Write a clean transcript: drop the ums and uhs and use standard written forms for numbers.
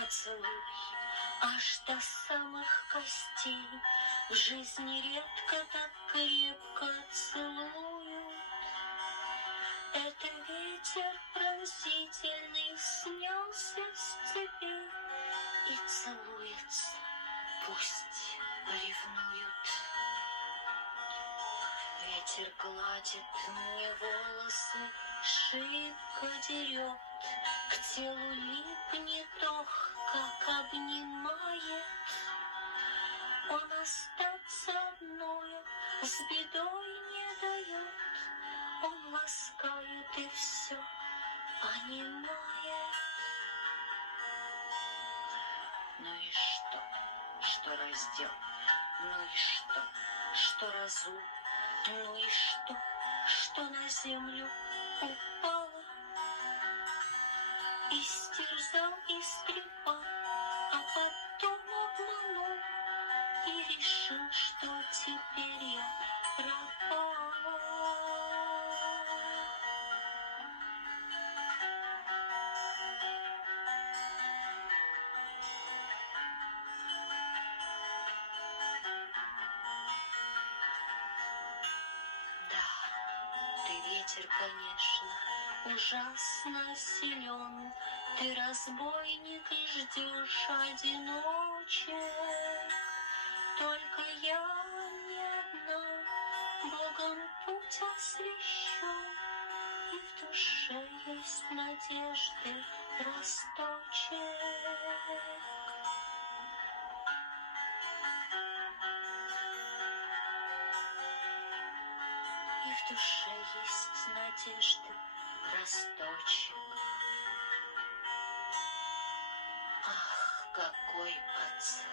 поцелуй аж до самых костей. В жизни редко так крепко целуют. Это ветер пронзительный снялся с цепи и целуется, пусть ревнуют. Ветер гладит мне волосы, шибко дерет, к телу липнет, ох, как обнимает. Он остаться одною с бедой не дает, он ласкает и все понимает. Ну и что раздел? Ну и что разул? Ну и что на землю упало? Истерзал, истрепал, а потом обманул и решил, что теперь я пропала. Ветер, конечно, ужасно силен. Ты разбойник и ждешь одиночек. Только я не одна, Богом путь освящен, и в душе есть надежды росточек. И в душе есть надежды росточек. Ах, какой поцелуй!